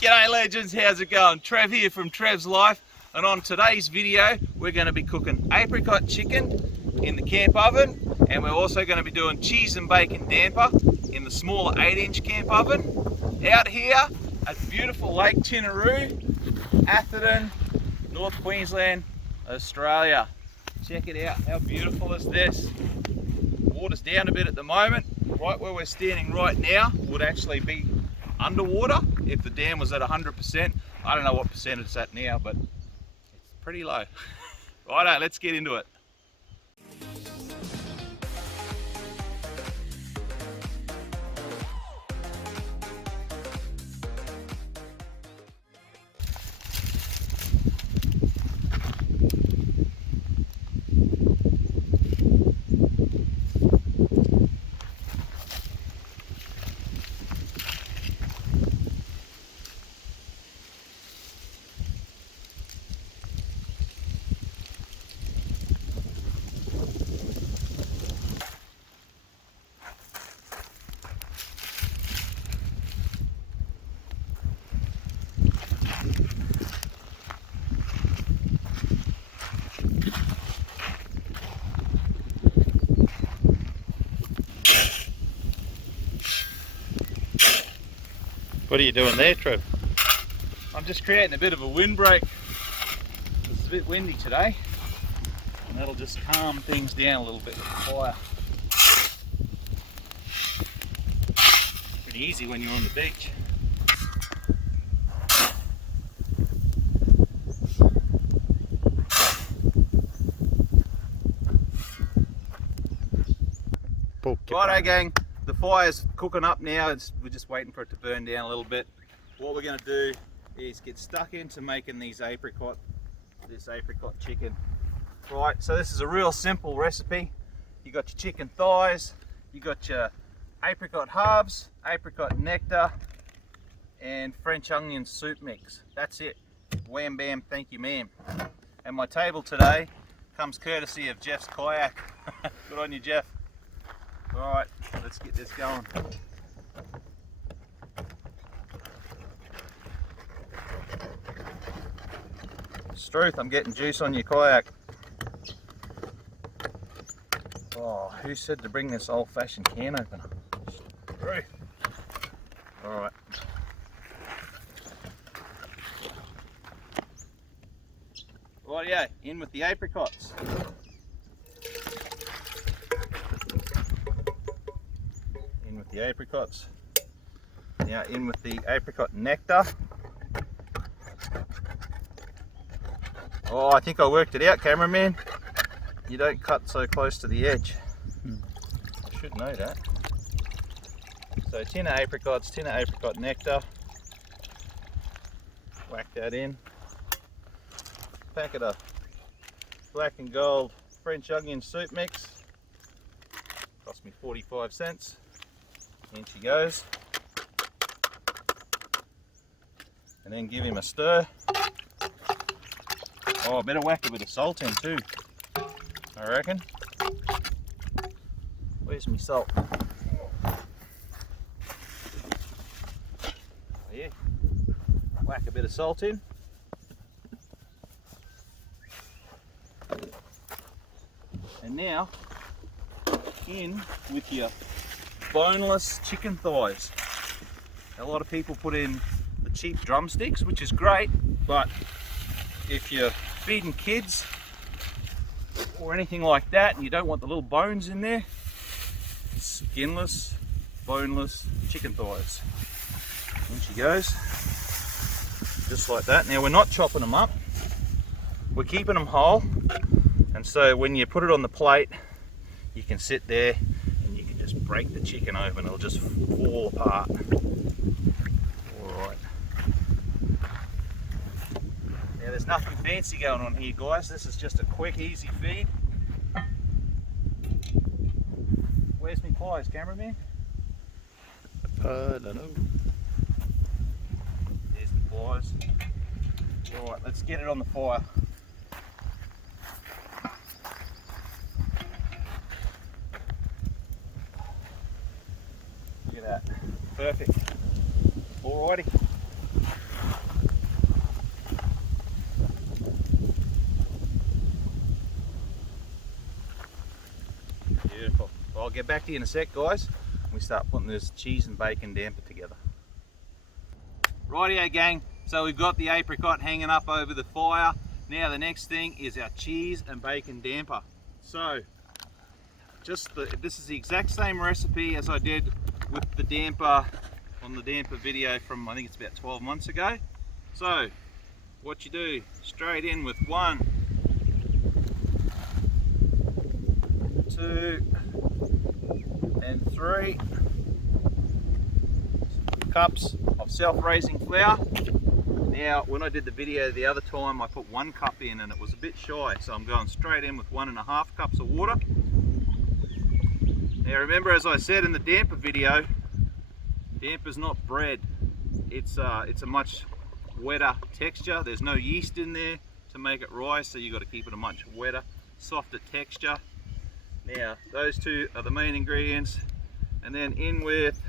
G'day legends, how's it going? Trev here from Trev's Life, and on today's video we're going to be cooking apricot chicken in the camp oven, and we're also going to be doing cheese and bacon damper in the smaller 8-inch camp oven out here at beautiful Lake Tinaroo, Atherton, North Queensland, Australia. Check it out, how beautiful is this? Water's down a bit at the moment. Right where we're standing right now would actually be underwater if the dam was at 100%. I don't know what percent it's at now, but it's pretty low. Righto, let's get into it. What are you doing there, Trev? I'm just creating a bit of a windbreak. It's a bit windy today, and that'll just calm things down a little bit with the fire. Pretty easy when you're on the beach. Righto gang, the fire's cooking up now. We're just waiting for it to burn down a little bit. What we're going to do is get stuck into making this apricot chicken. Right, so this is a real simple recipe. You got your chicken thighs, you got your apricot halves, apricot nectar, and French onion soup mix. That's it. Wham bam, thank you ma'am. And my table today comes courtesy of Jeff's kayak. Good on you, Jeff. Alright, let's get this going. Struth, I'm getting juice on your kayak. Oh, who said to bring this old-fashioned can opener? Struth. Alright. Rightio, in with the apricots. The apricots. Now in with the apricot nectar. Oh, I think I worked it out, cameraman. You don't cut so close to the edge. I should know that. So tin of apricots, tin of apricot nectar. Whack that in. Packet of black and gold French onion soup mix. Cost me 45 cents. In she goes, and then give him a stir. Oh, I better whack a bit of salt in too, I reckon. Where's my salt? Oh yeah, whack a bit of salt in. And now, in with your boneless chicken thighs. A lot of people put in the cheap drumsticks, which is great, but if you're feeding kids or anything like that and you don't want the little bones in there, skinless, boneless chicken thighs. In she goes, just like that. Now we're not chopping them up, we're keeping them whole, and so when you put it on the plate you can sit there just break the chicken open, it'll just fall apart. Alright. Now there's nothing fancy going on here, guys. This is just a quick, easy feed. Where's my pliers, cameraman? I don't know. There's the pliers. Alright, let's get it on the fire. Look at that. Perfect. Alrighty. back to you in a sec, guys. We start putting this cheese and bacon damper together. Rightio gang, so we've got the apricot hanging up over the fire. Now the next thing is our cheese and bacon damper. So this is the exact same recipe as I did with the damper on the damper video from, I think it's about 12 months ago. So what you do, straight in with 1, 2 and 3 cups of self-raising flour. Now when I did the video the other time I put 1 cup in and it was a bit shy, so I'm going straight in with 1.5 cups of water. Now remember, as I said in the damper video, damper's not bread. It's a much wetter texture. There's no yeast in there to make it rise, so you've got to keep it a much wetter, softer texture. Now those two are the main ingredients, and then in with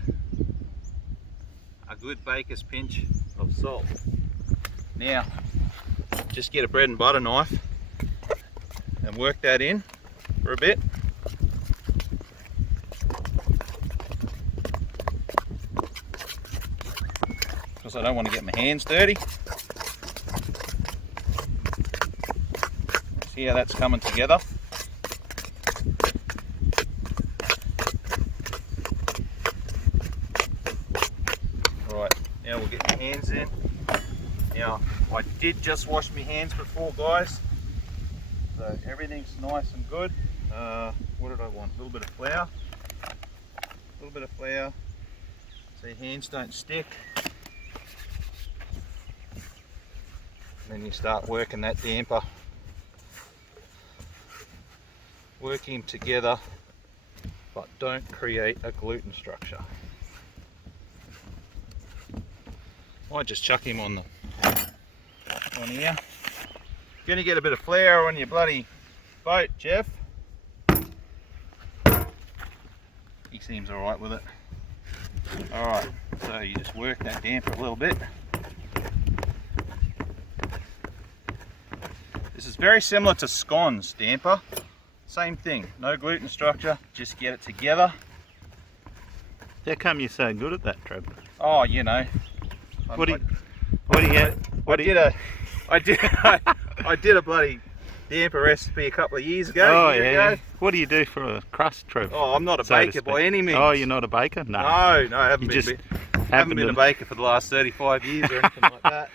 a good baker's pinch of salt. Now just get a bread and butter knife and work that in for a bit. Because I don't want to get my hands dirty. See how that's coming together. Right, now we'll get my hands in. Now, I did just wash my hands before, guys, so everything's nice and good. What did I want? A little bit of flour. A little bit of flour so your hands don't stick. Then you start working that damper. Work him together, but don't create a gluten structure. Might just chuck him on here. Gonna get a bit of flour on your bloody boat, Jeff. He seems alright with it. Alright, so you just work that damper a little bit. This is very similar to scones damper. Same thing, no gluten structure, just get it together. How come you're so good at that, Trev? Oh, you know. I did a bloody damper recipe a couple of years ago. Oh yeah. What do you do for a crust, Trev? Oh, I'm not a baker by any means. Oh, you're not a baker? No. No, I haven't been a baker for the last 35 years or anything like that.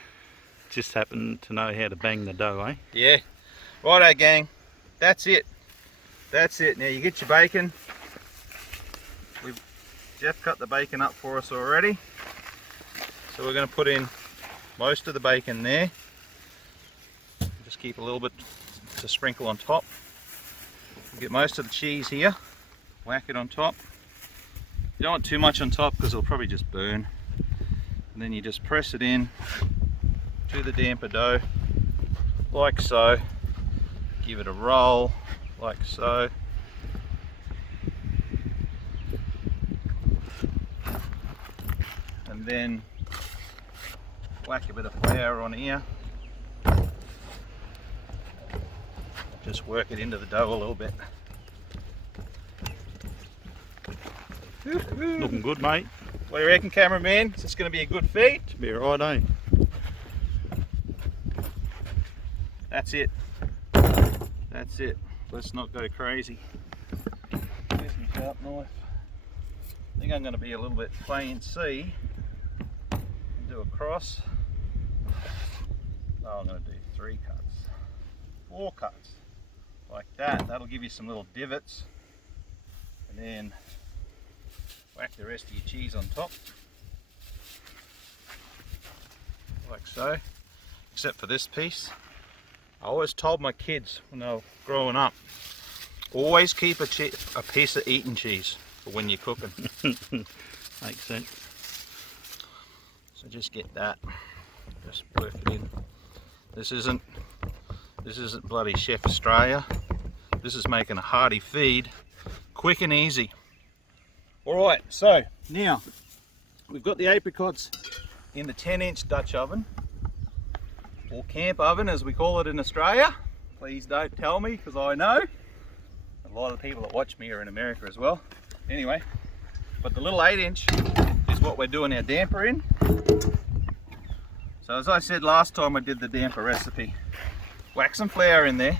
Just happen to know how to bang the dough, eh? Yeah. Righto gang, that's it. That's it. Now you get your bacon. Jeff cut the bacon up for us already. So we're going to put in most of the bacon there. Just keep a little bit to sprinkle on top. We'll get most of the cheese here. Whack it on top. You don't want too much on top because it'll probably just burn. And then you just press it in to the damper dough like so. Give it a roll like so. And then whack a bit of flour on here. Just work it into the dough a little bit. Looking good, mate. What do you reckon, cameraman? Is this going to be a good feed? Should be alright, eh? That's it. That's it. Let's not go crazy. Here's my sharp knife. I think I'm going to be a little bit fancy. Do a cross. Oh, I'm going to do 3 cuts. 4 cuts. Like that. That'll give you some little divots. And then whack the rest of your cheese on top. Like so. Except for this piece. I always told my kids when they were growing up, always keep a piece of eating cheese for when you're cooking. Makes sense. So just get that, just work it in. This isn't bloody Chef Australia. This is making a hearty feed, quick and easy. All right, so now we've got the apricots in the 10-inch Dutch oven, or camp oven as we call it in Australia. Please don't tell me, because I know a lot of the people that watch me are in America as well. Anyway, but the little 8-inch is what we're doing our damper in. So as I said last time I did the damper recipe, whack some flour in there.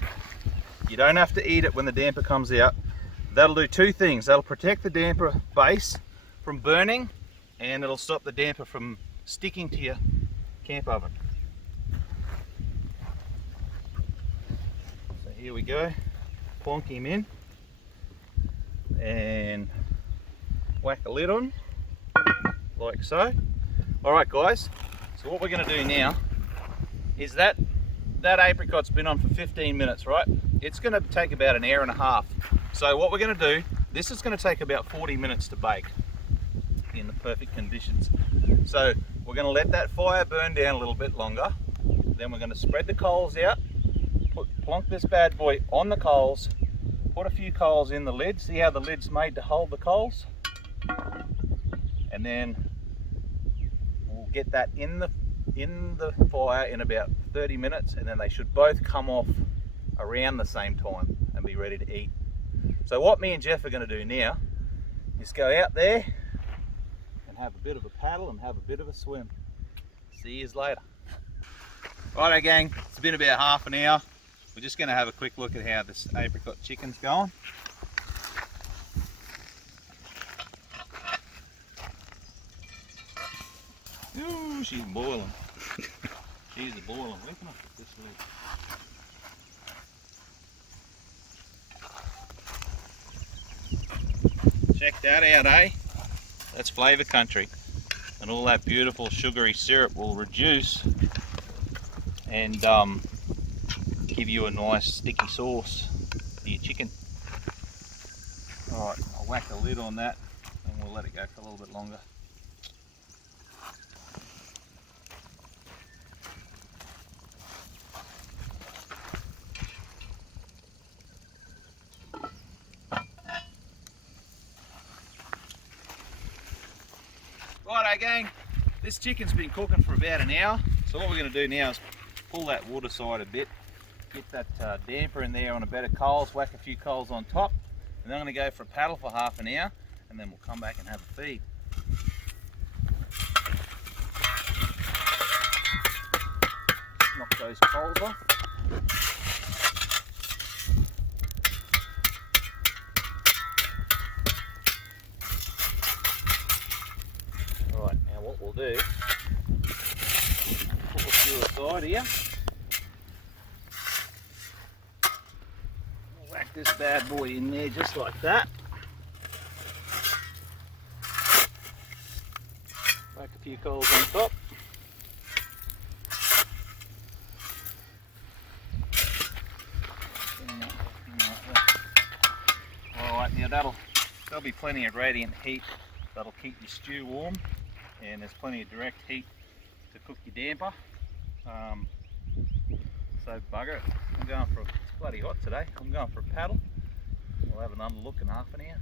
You don't have to eat it when the damper comes out. That'll do two things. That'll protect the damper base from burning, and it'll stop the damper from sticking to your camp oven. So here we go. Plonk him in and whack a lid on like so. Alright guys, so what we're going to do now is that apricot's been on for 15 minutes, right? It's going to take about an hour and a half. So what we're going to do, this is going to take about 40 minutes to bake in the perfect conditions. So we're going to let that fire burn down a little bit longer. Then we're going to spread the coals out, plonk this bad boy on the coals, put a few coals in the lid. See how the lid's made to hold the coals? And then we'll get that in the fire in about 30 minutes, and then they should both come off around the same time and be ready to eat. So what me and Jeff are going to do now is go out there and have a bit of a paddle and have a bit of a swim. See you later. Righto gang, it's been about half an hour. We're just going to have a quick look at how this apricot chicken's going. Ooh, she's boiling. She's a boiling. Where can I put this lid? Check that out, eh? That's flavour country. And all that beautiful sugary syrup will reduce and give you a nice sticky sauce for your chicken. Alright, I'll whack a lid on that and we'll let it go for a little bit longer. Righto gang, this chicken's been cooking for about an hour, so what we're going to do now is pull that wood aside a bit, get that damper in there on a bed of coals, whack a few coals on top, and then I'm going to go for a paddle for half an hour, and then we'll come back and have a feed. Knock those coals off. Right, now what we'll do, put a few aside here. We'll whack this bad boy in there just like that. Whack a few coals on top. Alright, now there'll be plenty of radiant heat that'll keep your stew warm, and there's plenty of direct heat to cook your damper. So bugger it, I'm going for it's bloody hot today. I'm going for a paddle. We'll have another look in half an hour.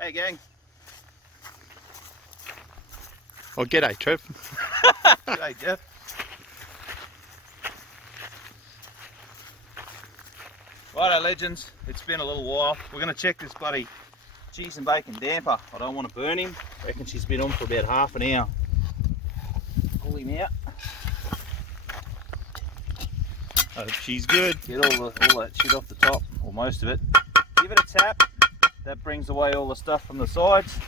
Hey gang. Oh, g'day Trev. G'day Jeff. Righto legends, it's been a little while. We're going to check this bloody cheese and bacon damper. I don't want to burn him. I reckon she's been on for about half an hour. Pull him out. I hope she's good. Get all that shit off the top, or most of it. Give it a tap. That brings away all the stuff from the sides.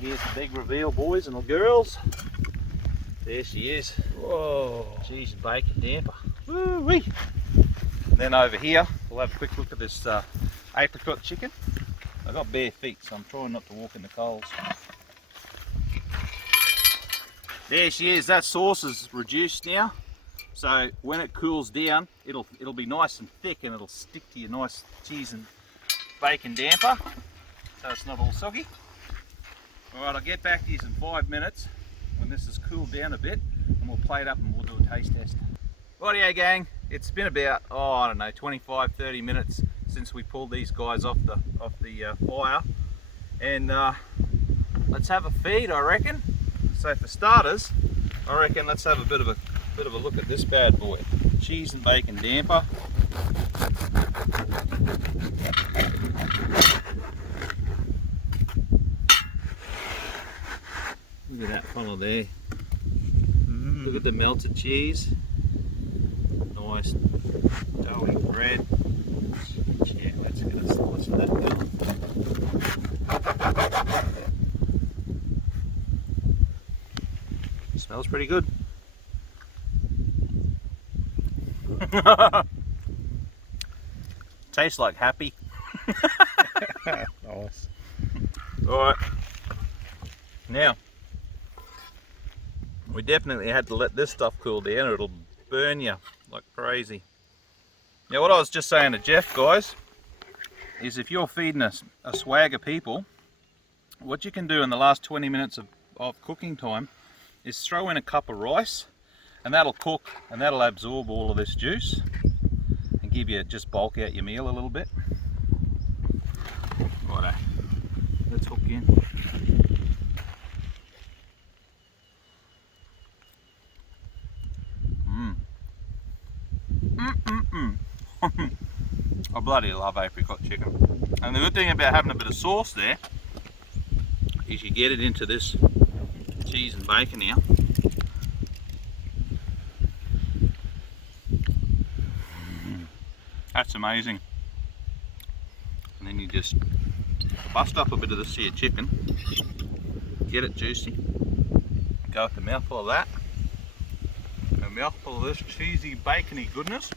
Here's the big reveal, boys and girls. There she is. Whoa. Cheese and bacon damper. Woo-wee. And then over here, we'll have a quick look at this apricot chicken. I've got bare feet, so I'm trying not to walk in the coals. There she is. That sauce is reduced now. So when it cools down, it'll be nice and thick, and it'll stick to your nice cheese and bacon damper, so it's not all soggy. Alright, I'll get back to you in 5 minutes when this has cooled down a bit, and we'll plate up and we'll do a taste test. Rightio gang, it's been about, I don't know, 25-30 minutes since we pulled these guys off the fire. And let's have a feed, I reckon. So for starters, I reckon let's have a bit of a look at this bad boy. Cheese and bacon damper. Look at that fella there. Look at the melted cheese. Nice doughy bread. Yeah, let's get a slice of that down. Smells pretty good. Tastes like happy. Nice. Alright. Now, we definitely had to let this stuff cool down or it'll burn you like crazy. Now what I was just saying to Jeff, guys, is if you're feeding a swag of people, what you can do in the last 20 minutes of cooking time is throw in a cup of rice, and that'll cook and that'll absorb all of this juice and give you, just bulk out your meal a little bit. Righto, let's hook in. I bloody love apricot chicken. And the good thing about having a bit of sauce there is you get it into this cheese and bacon here. That's amazing. And then you just bust up a bit of this here chicken, get it juicy, go with a mouthful of that, a mouthful of this cheesy bacony goodness.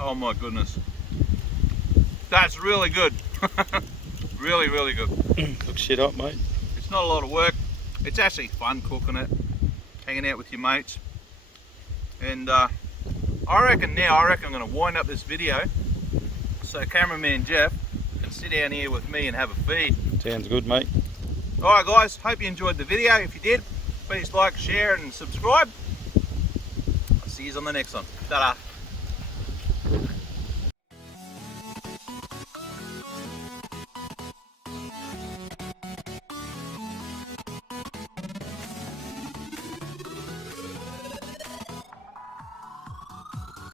Oh my goodness, that's really good. Really, really good. Looks shit up, mate. It's not a lot of work. It's actually fun cooking it, hanging out with your mates. And I reckon I'm going to wind up this video so cameraman Jeff can sit down here with me and have a feed. Sounds good, mate. Alright guys, hope you enjoyed the video. If you did, please like, share and subscribe. I'll see you on the next one. Ta-da.